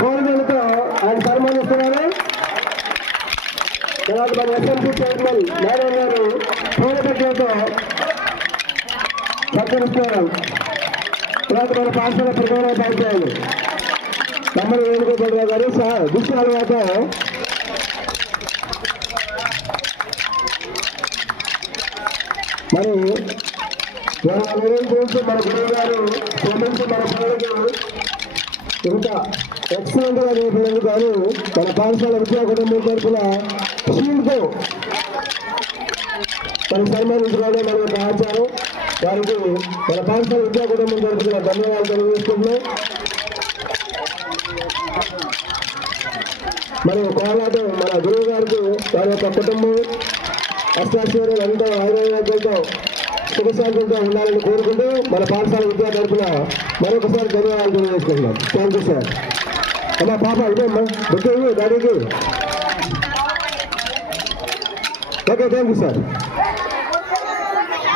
కోరికలతో ఆయన సన్మానిస్తున్నారు. తర్వాత మన ఎస్ఎంసీ చైర్మన్ నారాయణ గారు పూలపట్లతో సత్కరిస్తున్నారు. తర్వాత మన పాఠశాల ప్రధానోపాధ్యాయులు తమ్ముడు వేణుగోపాల్ గారు దుష్టాలతో మరి గురించి మన గురువు గారు శ్రమించి మన పిల్లలకి ఇంత ఎక్సలెంట్ గా నేర్పినందుకు కానీ మన పాఠశాల విద్యా కుటుంబం తరఫున షీల్డ్తో మన సన్మానించడానికి మనకు ఆచారం. వారికి మన పాఠశాల విద్యా కుటుంబం తరఫున ధన్యవాదాలు తెలియజేస్తున్నాం. మరి కోలాటం మన గురువు గారికి వారి యొక్క కుటుంబం అష్టాశ్వర్యం ఎంతో ఆరోగ్యంతో సుఖశాంతులతో ఉండాలని కోరుకుంటూ మన పాఠశాల విద్యా తరఫున మరొకసారి ధన్యవాదాలు తెలియజేసుకుంటున్నాం. Thank you sir. అమ్మా పాప ఇదేమ్మా బుక్ డాడీకి. Okay thank you sir.